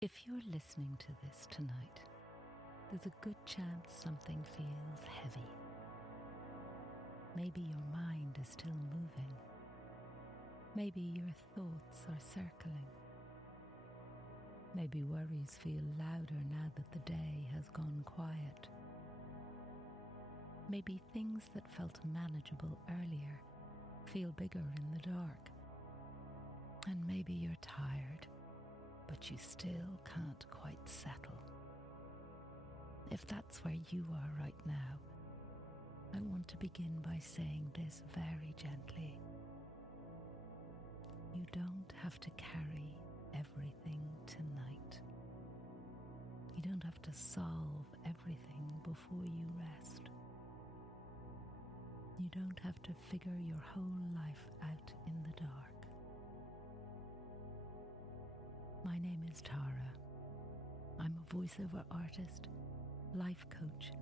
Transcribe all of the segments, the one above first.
If you're listening to this tonight, there's a good chance something feels heavy. Maybe your mind is still moving. Maybe your thoughts are circling. Maybe worries feel louder now that the day has gone quiet. Maybe things that felt manageable earlier feel bigger in the dark. And maybe you're tired, but you still can't quite settle. If that's where you are right now, I want to begin by saying this very gently. You don't have to carry everything tonight. You don't have to solve everything before you rest. You don't have to figure your whole life out in the dark. My name is Tara. I'm a voiceover artist, life coach,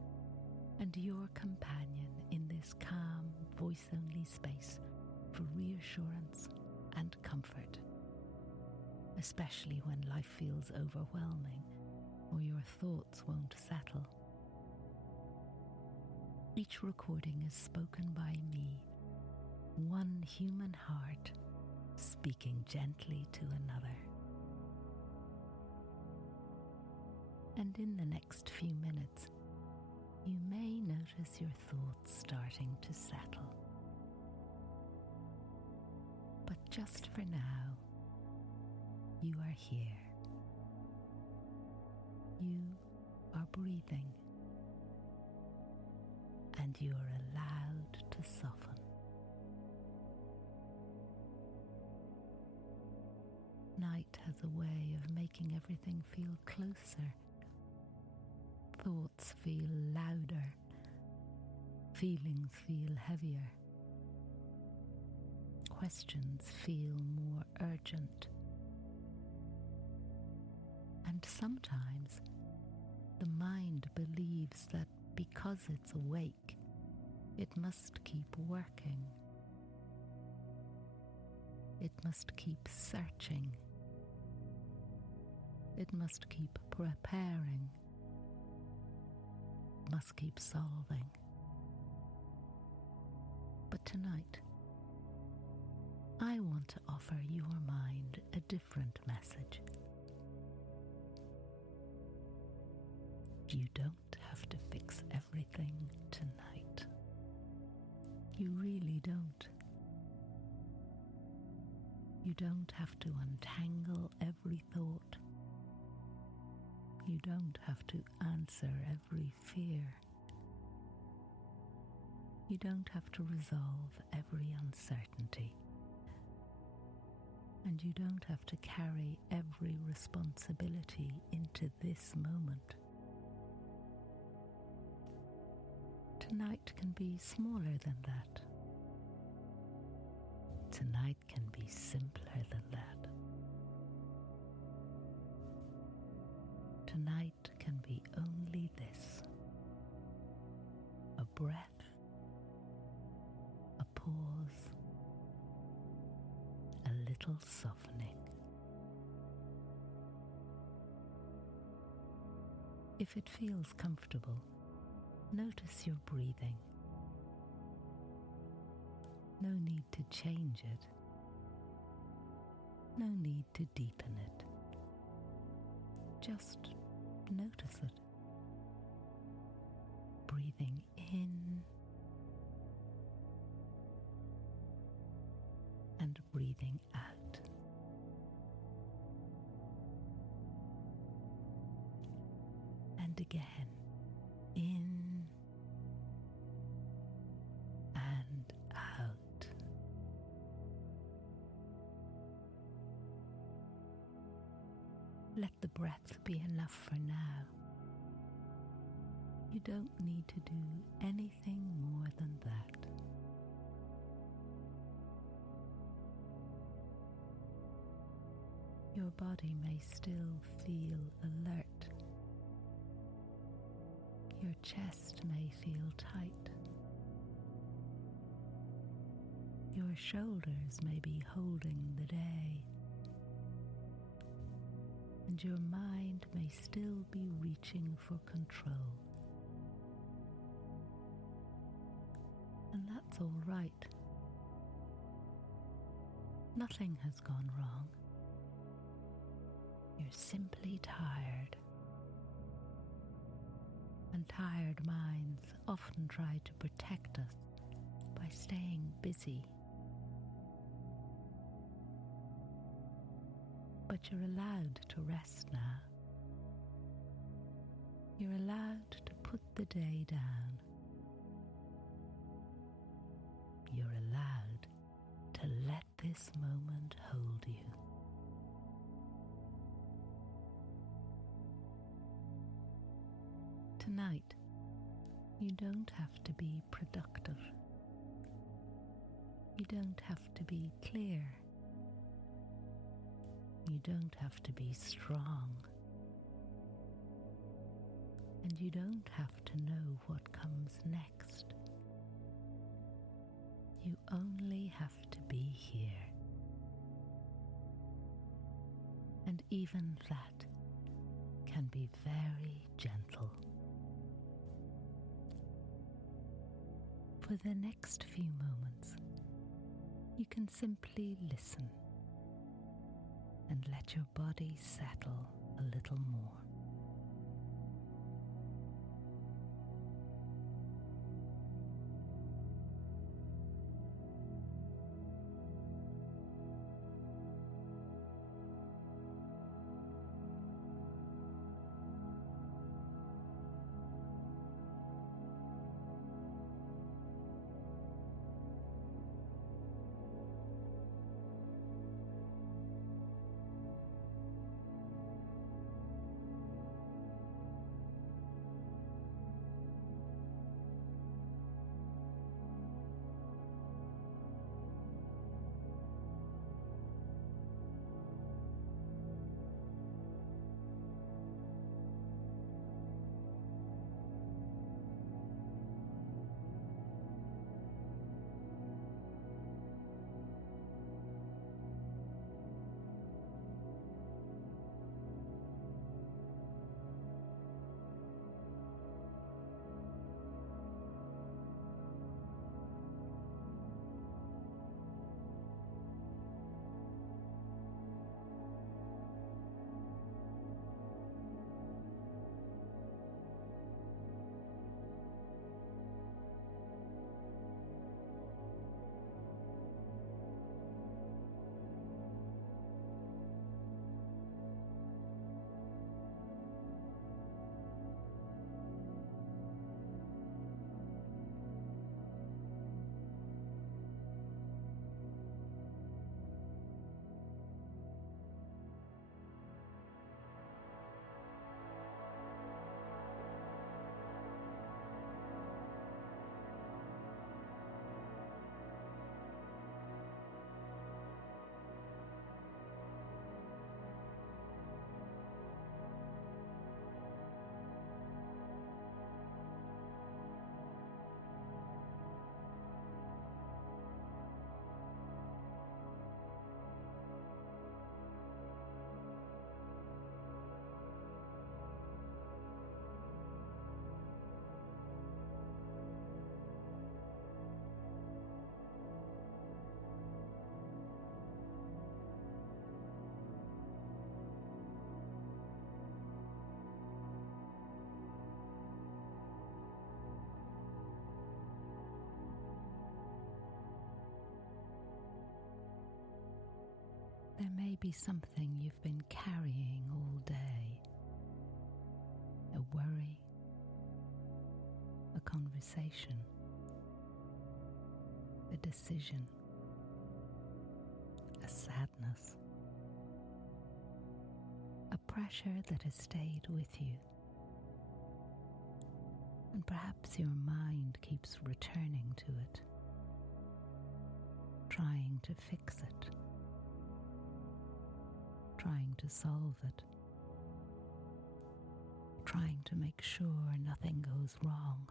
and your companion in this calm, voice-only space for reassurance and comfort, especially when life feels overwhelming or your thoughts won't settle. Each recording is spoken by me, one human heart speaking gently to another. And in the next few minutes, you may notice your thoughts starting to settle. But just for now, you are here. You are breathing, and you are allowed to soften. Night has a way of making everything feel closer. Thoughts feel louder, feelings feel heavier, questions feel more urgent. And sometimes the mind believes that because it's awake, it must keep working. It must keep searching. It must keep preparing. Must keep solving. But tonight, I want to offer your mind a different message. You don't have to fix everything tonight. You really don't. You don't have to untangle every thought. You don't have to answer every fear. You don't have to resolve every uncertainty. And you don't have to carry every responsibility into this moment. Tonight can be smaller than that. Tonight can be simpler than that. Tonight can be only this: a breath, a pause, a little softening. If it feels comfortable, notice your breathing. No need to change it. No need to deepen it. Just notice it. Breathing in and breathing out. And again, in and out. Let the breath be enough for now. You don't need to do anything more than that. Your body may still feel alert. Your chest may feel tight. Your shoulders may be holding the day. and your mind may still be reaching for control. And that's all right. Nothing has gone wrong. You're simply tired. And tired minds often try to protect us by staying busy. But you're allowed to rest now. You're allowed to put the day down. You're allowed to let this moment hold you. Tonight, you don't have to be productive. You don't have to be clear. You don't have to be strong. And you don't have to know what comes next. You only have to be here. And even that can be very gentle. For the next few moments, you can simply listen and let your body settle a little more. There may be something you've been carrying all day. A worry, a conversation, a decision, a sadness, a pressure that has stayed with you. And perhaps your mind keeps returning to it, trying to fix it, trying to solve it, trying to make sure nothing goes wrong,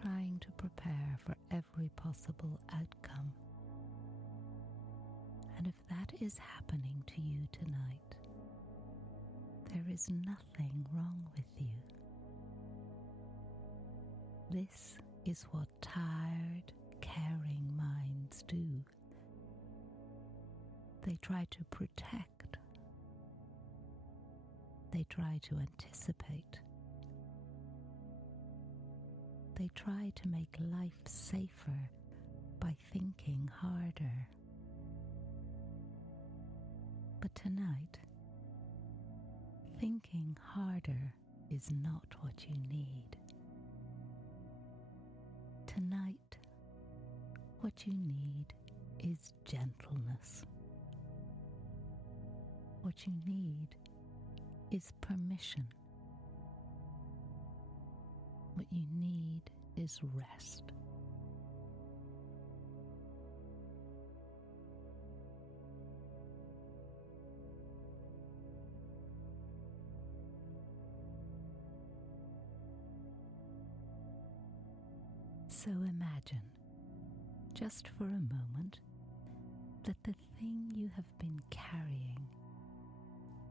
trying to prepare for every possible outcome. And if that is happening to you tonight, there is nothing wrong with you. This is what tired, caring minds do. They try to protect. They try to anticipate. They try to make life safer by thinking harder. But tonight, thinking harder is not what you need. Tonight, what you need is gentleness. What you need is permission. What you need is rest. So imagine, just for a moment, that the thing you have been carrying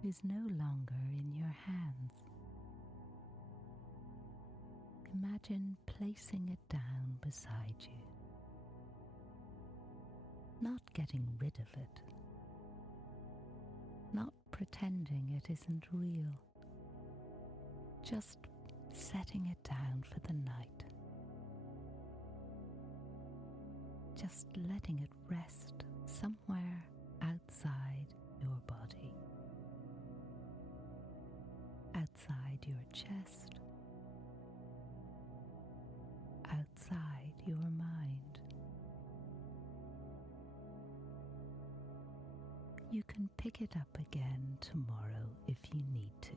is no longer in your hands. Imagine placing it down beside you, not getting rid of it, not pretending it isn't real, just setting it down for the night. Just letting it rest somewhere outside your body, outside your chest, outside your mind. You can pick it up again tomorrow if you need to.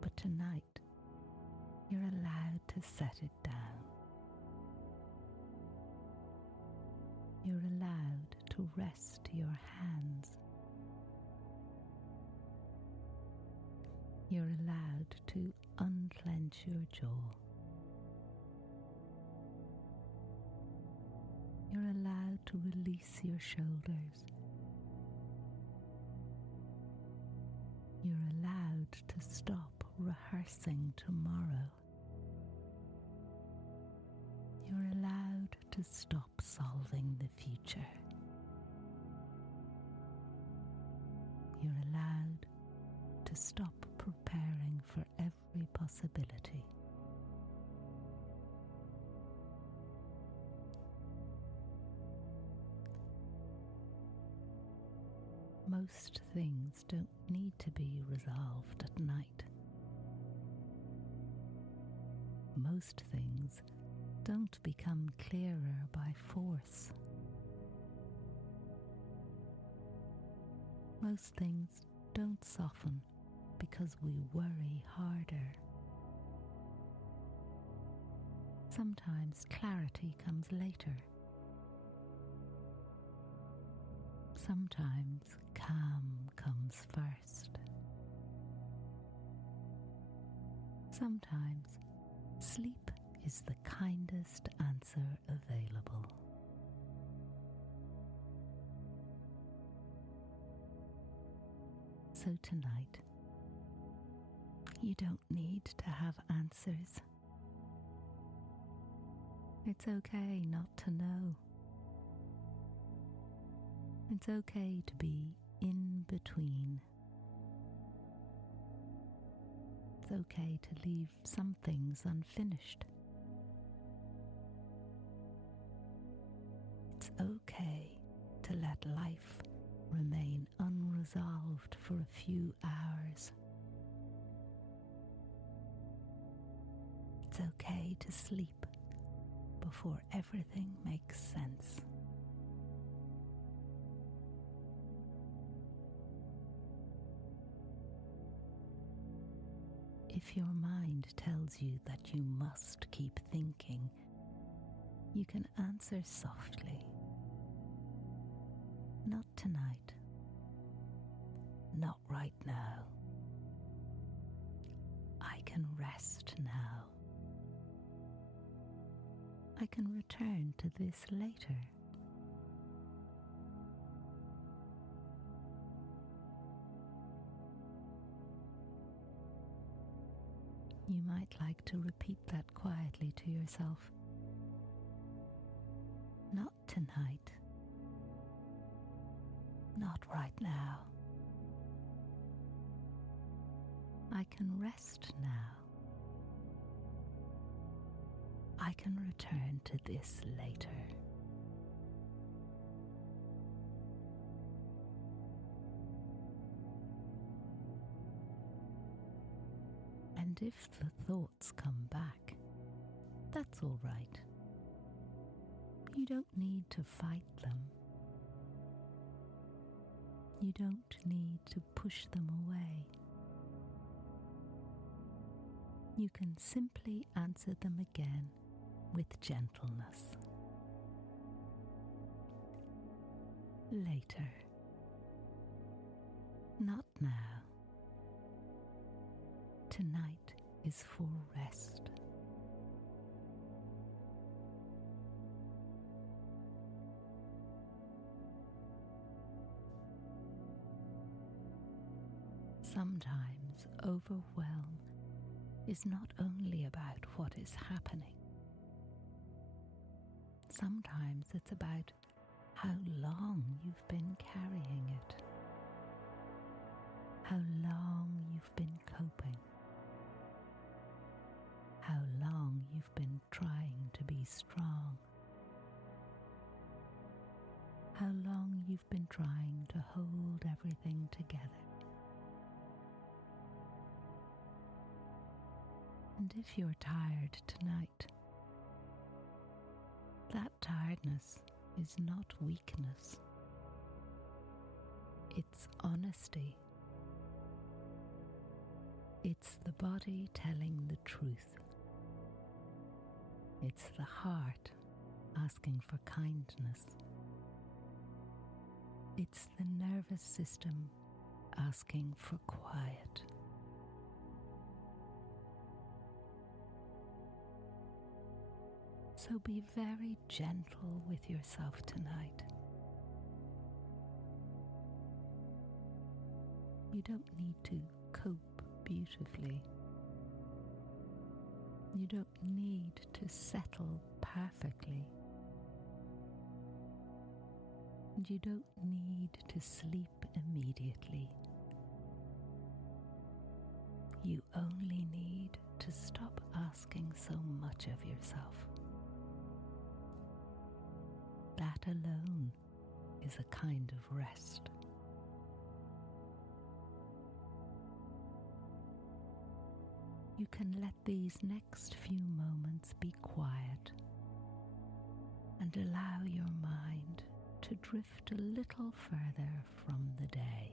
But tonight, you're allowed to set it down. You're allowed to rest your hands. You're allowed to unclench your jaw. You're allowed to release your shoulders. You're allowed to stop rehearsing tomorrow. You're allowed to stop solving the future. You're allowed to stop preparing for every possibility. Most things don't need to be resolved at night. Most things don't become clearer by force. Most things don't soften because we worry harder. Sometimes clarity comes later. Sometimes calm comes first. Sometimes sleep is the kindest answer available. So tonight, you don't need to have answers. It's okay not to know. It's okay to be in between. It's okay to leave some things unfinished. It's okay to let life remain unresolved for a few hours. It's okay to sleep before everything makes sense. If your mind tells you that you must keep thinking, you can answer softly. Not tonight. Not right now. I can rest now. I can return to this later. You might like to repeat that quietly to yourself. Not tonight. Not right now. I can rest now. I can return to this later. And if the thoughts come back, that's all right. You don't need to fight them. You don't need to push them away. You can simply answer them again with gentleness. Later. Not now. Tonight is for rest. Sometimes overwhelm is not only about what is happening. Sometimes it's about how long you've been carrying it, how long you've been coping, how long you've been trying to be strong, how long you've been trying to hold everything together. And if you're tired tonight, that tiredness is not weakness. It's honesty. It's the body telling the truth. It's the heart asking for kindness. It's the nervous system asking for quiet. So be very gentle with yourself tonight. You don't need to cope beautifully. You don't need to settle perfectly. And you don't need to sleep immediately. You only need to stop asking so much of yourself. That alone is a kind of rest. You can let these next few moments be quiet and allow your mind to drift a little further from the day.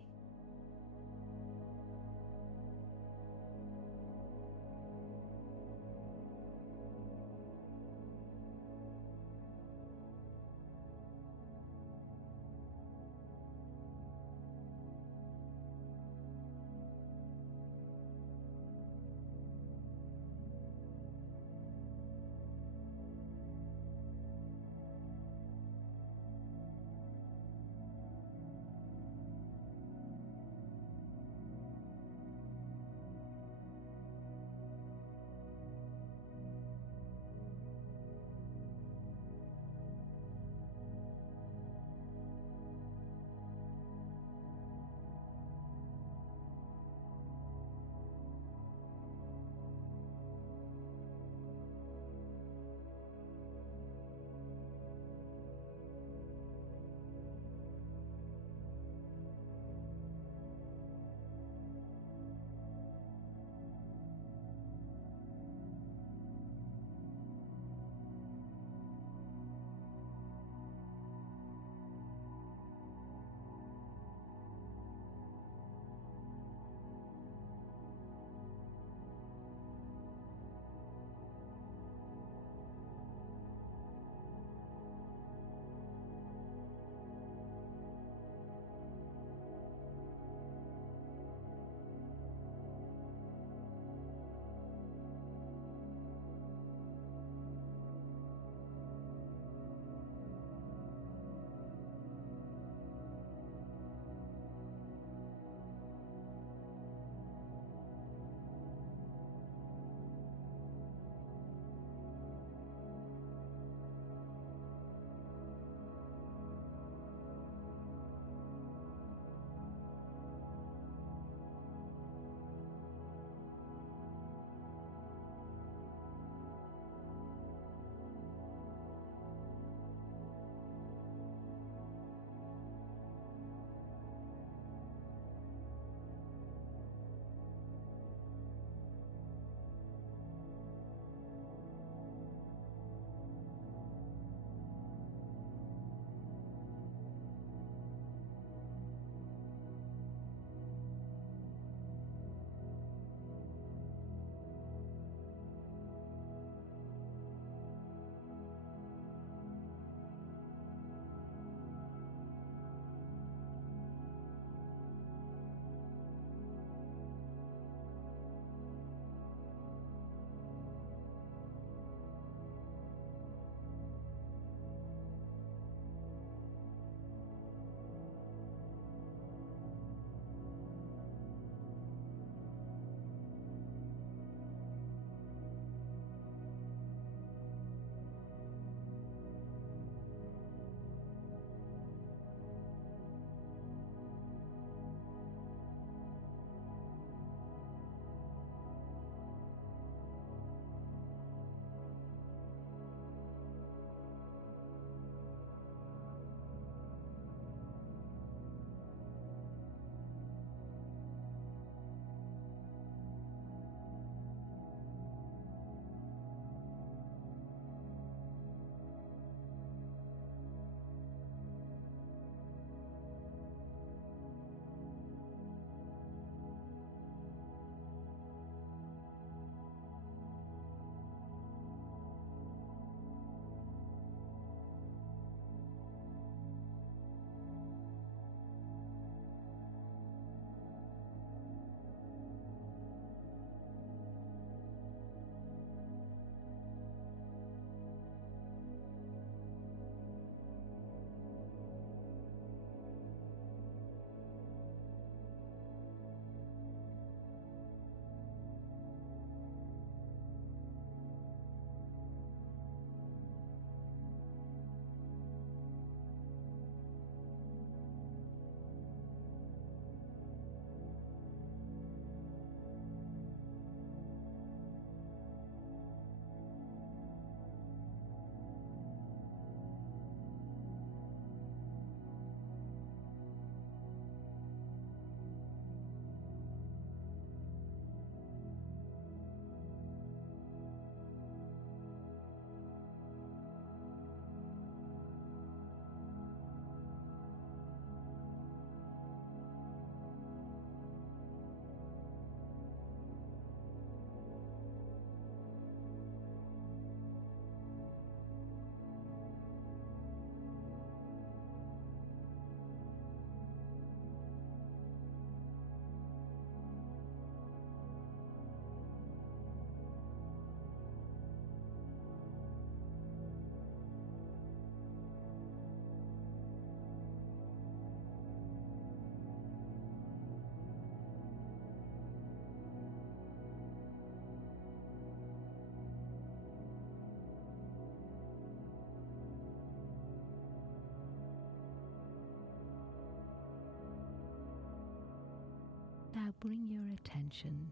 Now bring your attention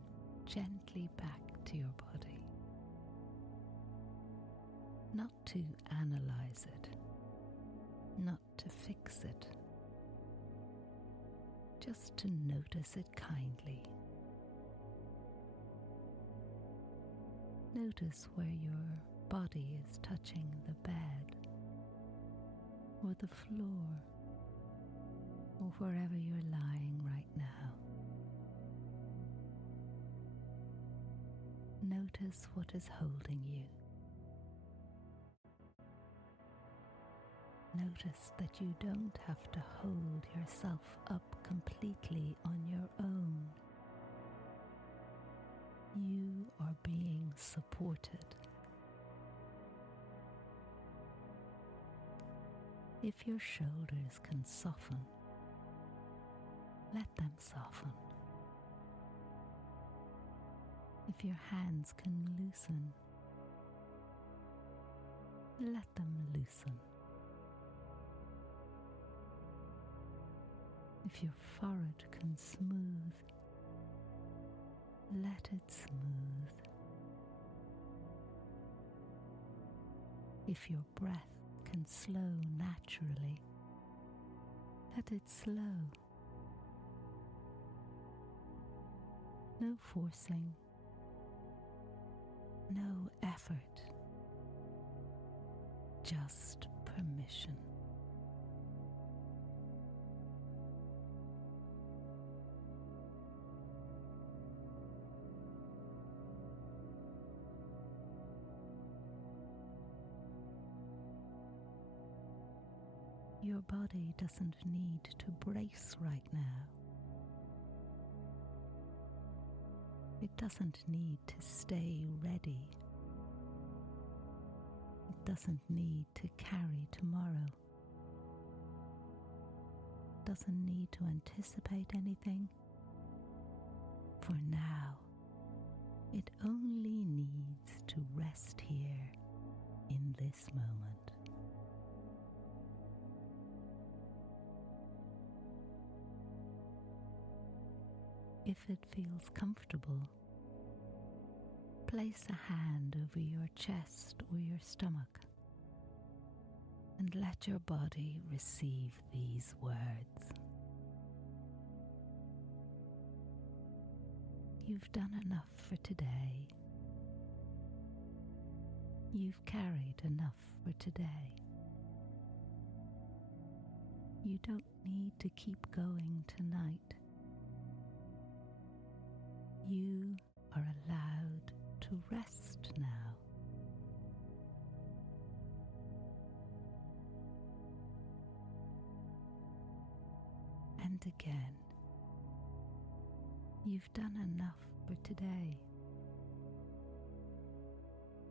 gently back to your body. Not to analyze it, not to fix it, just to notice it kindly. Notice where your body is touching the bed or the floor or wherever you're lying right now. Notice what is holding you. Notice that you don't have to hold yourself up completely on your own. You are being supported. If your shoulders can soften, let them soften. If your hands can loosen, let them loosen. If your forehead can smooth, let it smooth. If your breath can slow naturally, let it slow. No forcing, no effort, just permission. Your body doesn't need to brace right now. It doesn't need to stay ready. It doesn't need to carry tomorrow. It doesn't need to anticipate anything. For now, it only needs to rest here in this moment. If it feels comfortable, place a hand over your chest or your stomach and let your body receive these words. You've done enough for today. You've carried enough for today. You don't need to keep going tonight. You are allowed to rest now. And again, you've done enough for today.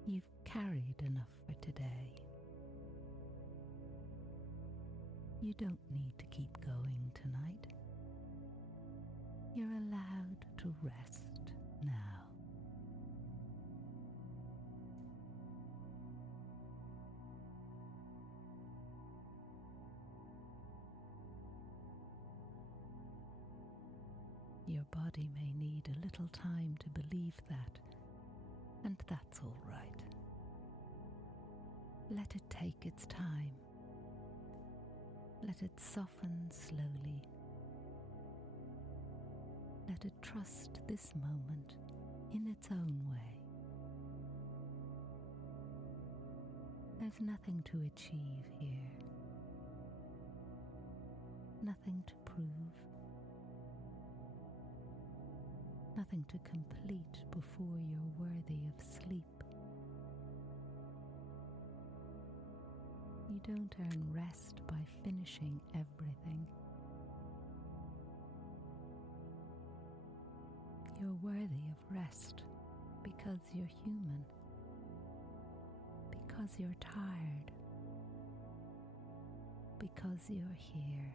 You've carried enough for today. You don't need to keep going tonight. You're allowed to rest now. Your body may need a little time to believe that, and that's all right. Let it take its time. Let it soften slowly. Let it trust this moment in its own way. There's nothing to achieve here, nothing to prove, nothing to complete before you're worthy of sleep. You don't earn rest by finishing everything. You're worthy of rest because you're human, because you're tired, because you're here.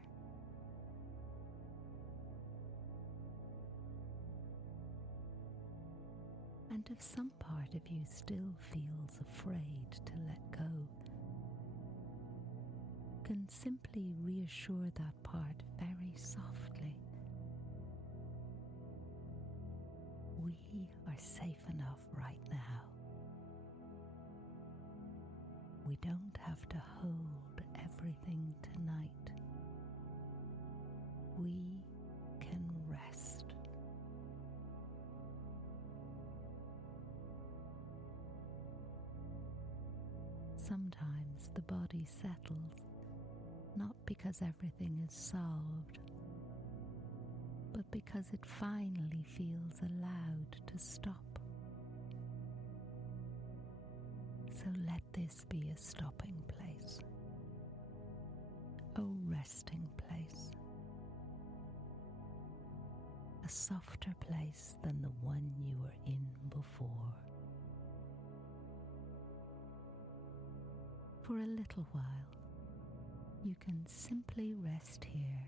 And if some part of you still feels afraid to let go, can simply reassure that part very softly we are safe enough right now. We don't have to hold everything tonight. We can rest. Sometimes the body settles, not because everything is solved, but because it finally feels allowed to stop. So let this be a stopping place, a resting place, a softer place than the one you were in before. For a little while, you can simply rest here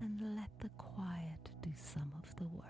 and let the quiet do some of the work.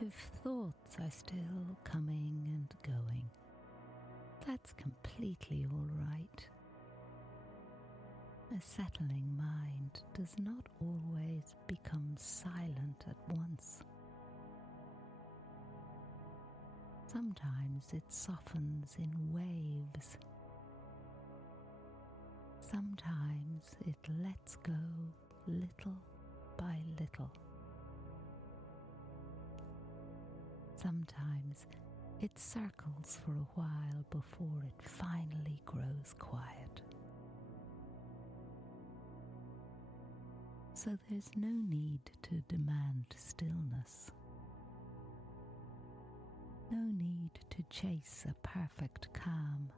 If thoughts are still coming and going, that's completely all right. A settling mind does not always become silent at once. Sometimes it softens in waves. Sometimes it lets go little by little. Sometimes it circles for a while before it finally grows quiet. So there's no need to demand stillness. No need to chase a perfect calm.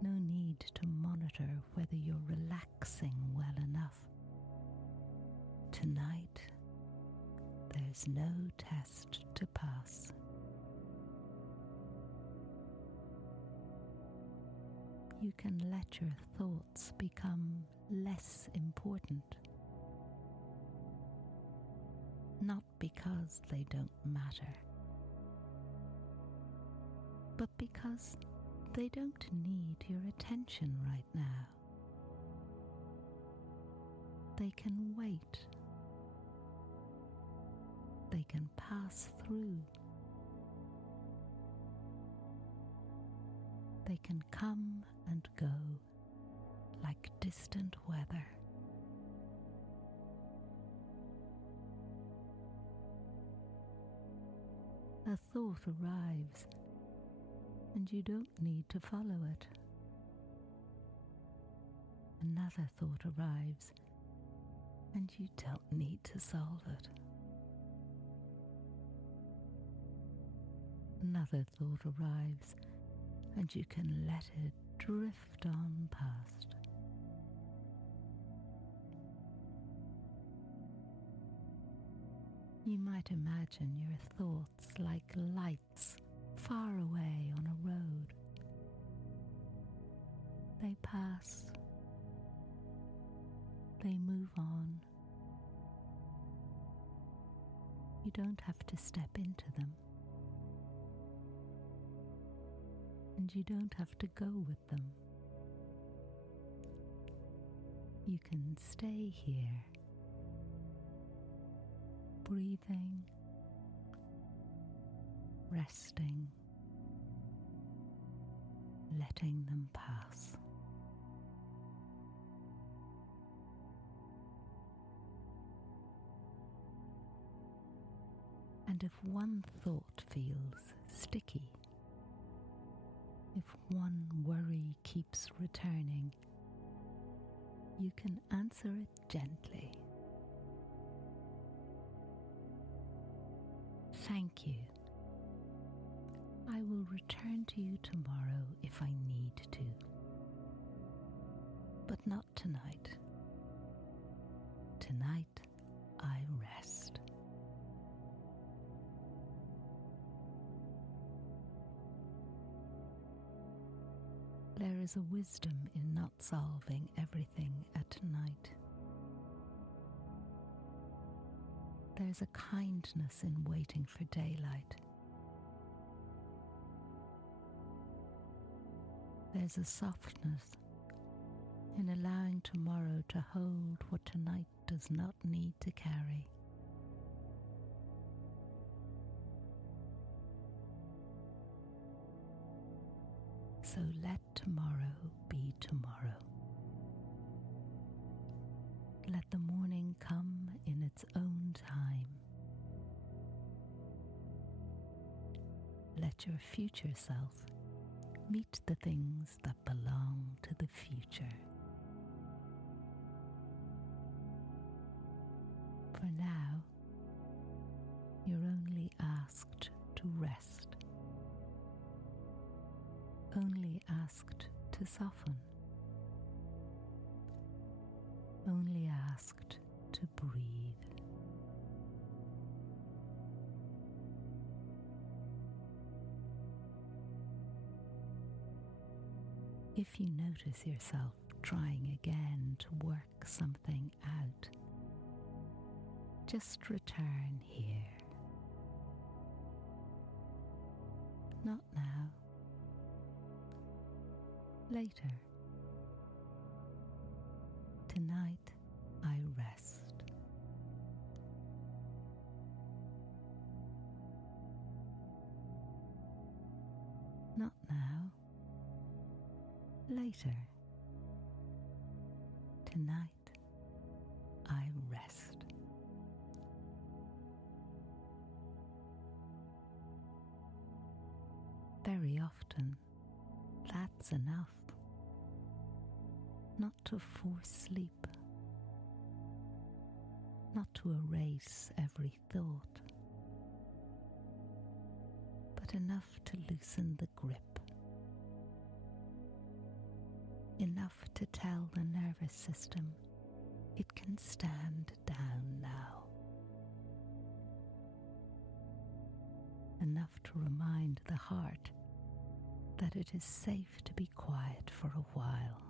No need to monitor whether you're relaxing well enough. Tonight, there's no test to pass. you can let your thoughts become less important. Not because they don't matter, but because they don't need your attention right now. They can wait. They can pass through. They can come and go like distant weather. A thought arrives, and you don't need to follow it. Another thought arrives, and you don't need to solve it. Another thought arrives, and you can let it drift on past. You might imagine your thoughts like lights far away on a road. They pass. They move on. You don't have to step into them. And you don't have to go with them. You can stay here, breathing, resting, letting them pass. And if one thought feels sticky, if one worry keeps returning, you can answer it gently. Thank you. I will return to you tomorrow if I need to, but not tonight. Tonight, I rest. There is a wisdom in not solving everything at night. There's a kindness in waiting for daylight. There's a softness in allowing tomorrow to hold what tonight does not need to carry. So let tomorrow be tomorrow. Let the morning come in its own time. Let your future self meet the things that belong to the future. For now, you're only asked to rest, only asked to soften, only asked to breathe. If you notice yourself trying again to work something out, just return here. Not now. Later. Tonight I rest. Not now. Later. Tonight I rest. Very often, that's enough. Not to force sleep, not to erase every thought, but enough to loosen the grip, enough to tell the nervous system it can stand down now, enough to remind the heart that it is safe to be quiet for a while.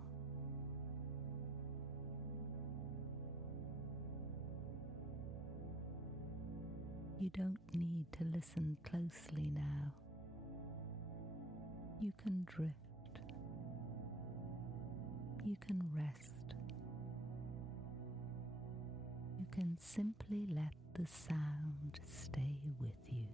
You don't need to listen closely now. You can drift. You can rest. You can simply let the sound stay with you.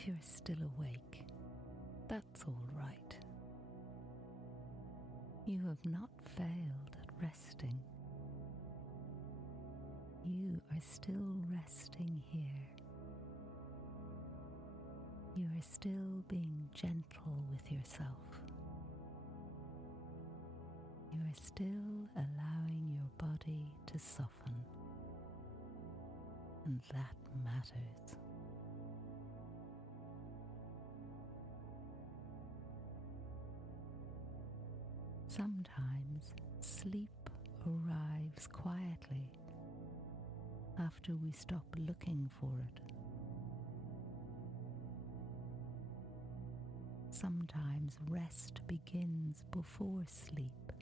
if you're still awake, that's all right. You have not failed at resting. You are still resting here. You are still being gentle with yourself. You are still allowing your body to soften, and that matters. Sometimes sleep arrives quietly after we stop looking for it. Sometimes rest begins before sleep.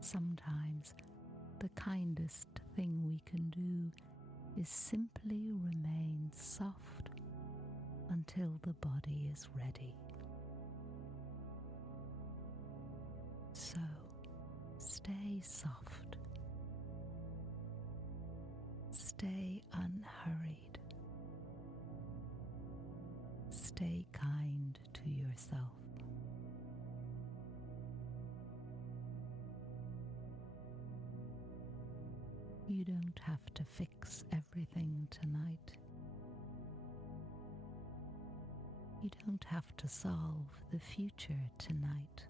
Sometimes the kindest thing we can do is simply remain soft until the body is ready. So, stay soft. Stay unhurried. Stay kind to yourself. You don't have to fix everything tonight. You don't have to solve the future tonight.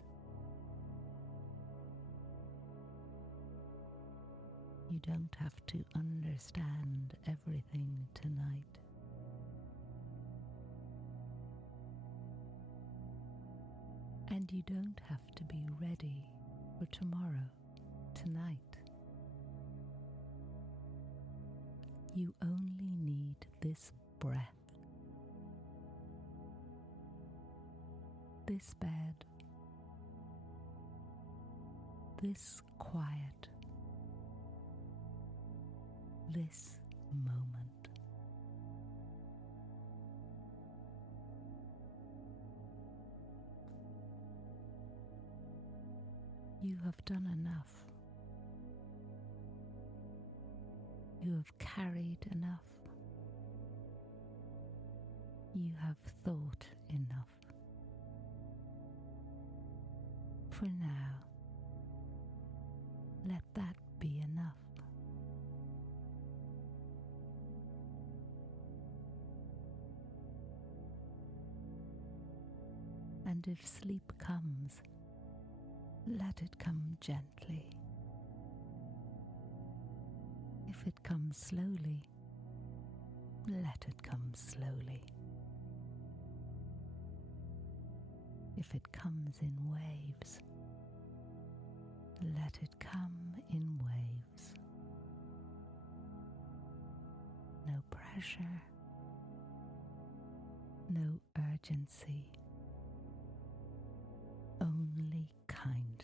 You don't have to understand everything tonight. And you don't have to be ready for tomorrow, tonight. You only need this breath, this bed, this quiet, this moment. You have done enough. You have carried enough. You have thought enough. For now, let that be enough. And if sleep comes, let it come gently. If it comes slowly, let it come slowly. If it comes in waves, let it come in waves. No pressure, no urgency, only kindness.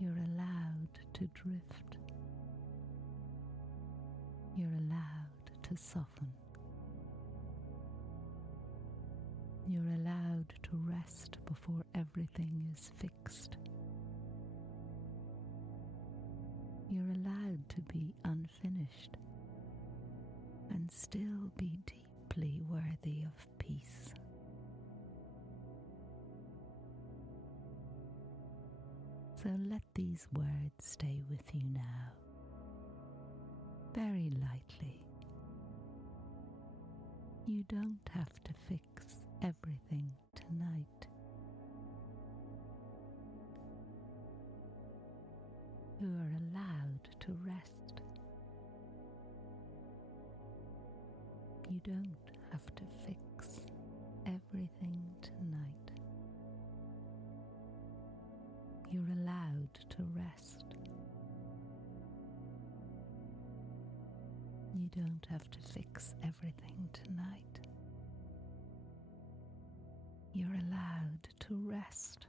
You're allowed to drift. You're allowed to soften. You're allowed to rest before everything is fixed. You're allowed to be unfinished and still be deeply worthy of peace. So let these words stay with you now, very lightly. You don't have to fix everything tonight. You are allowed to rest. You don't have to fix everything tonight. You're allowed to rest. You don't have to fix everything tonight. You're allowed to rest.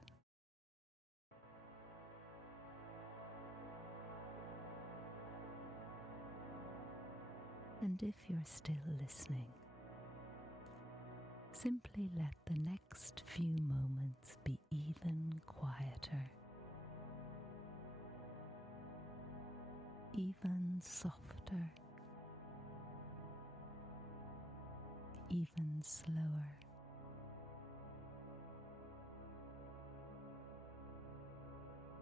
And if you're still listening, simply let the next few moments be even quieter. even softer, even slower.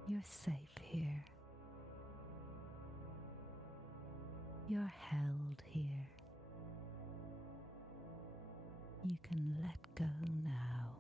You're safe here. You're held here. You can let go now.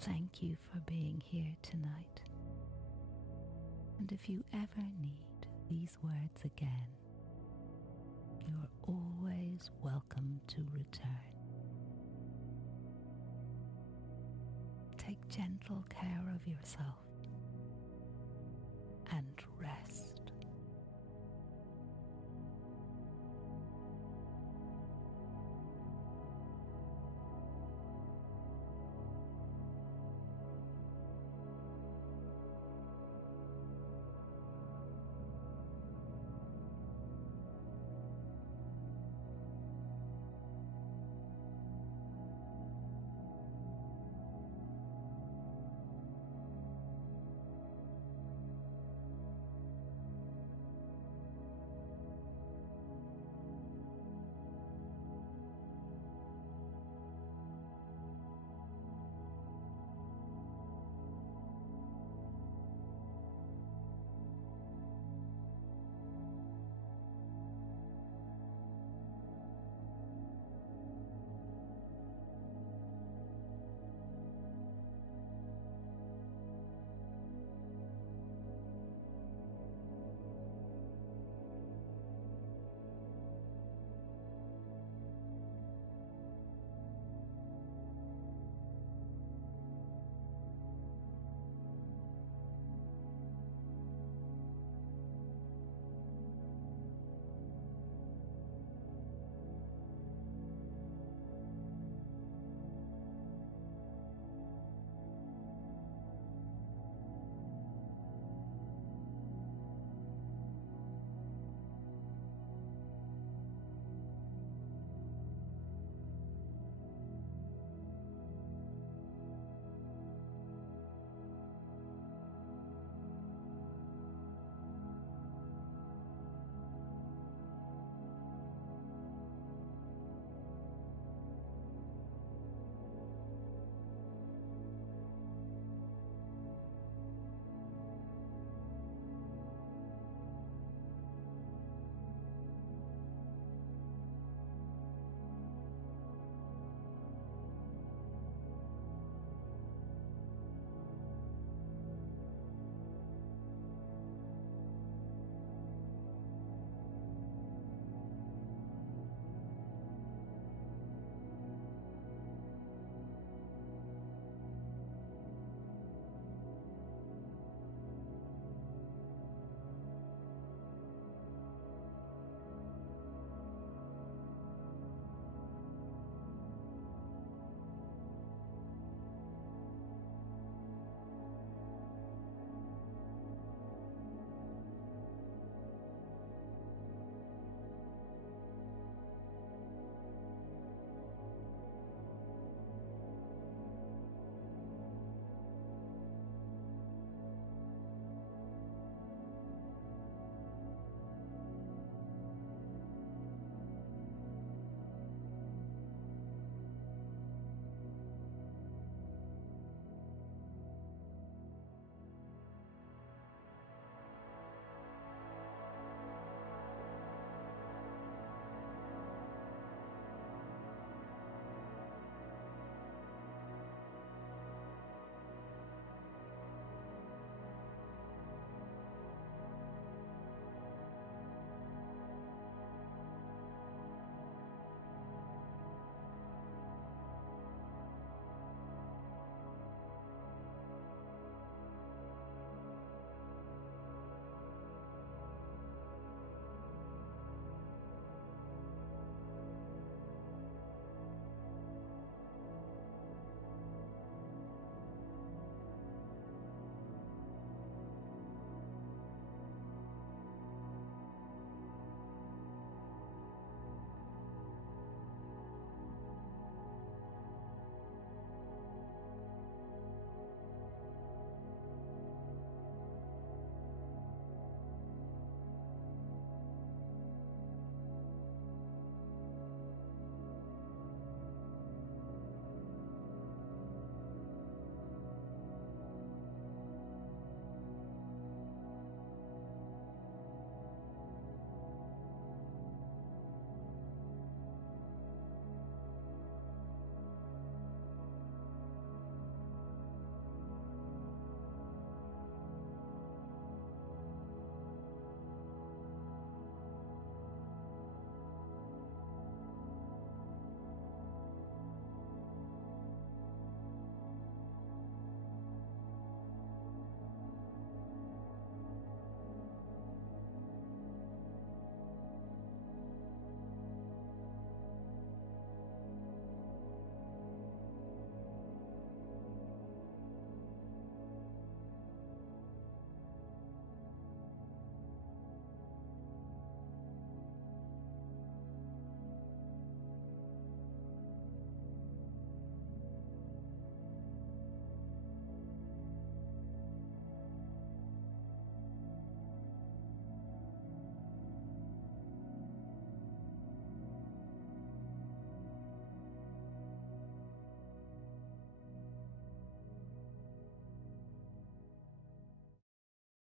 Thank you for being here tonight. And if you ever need these words again, you're always welcome to return. Take gentle care of yourself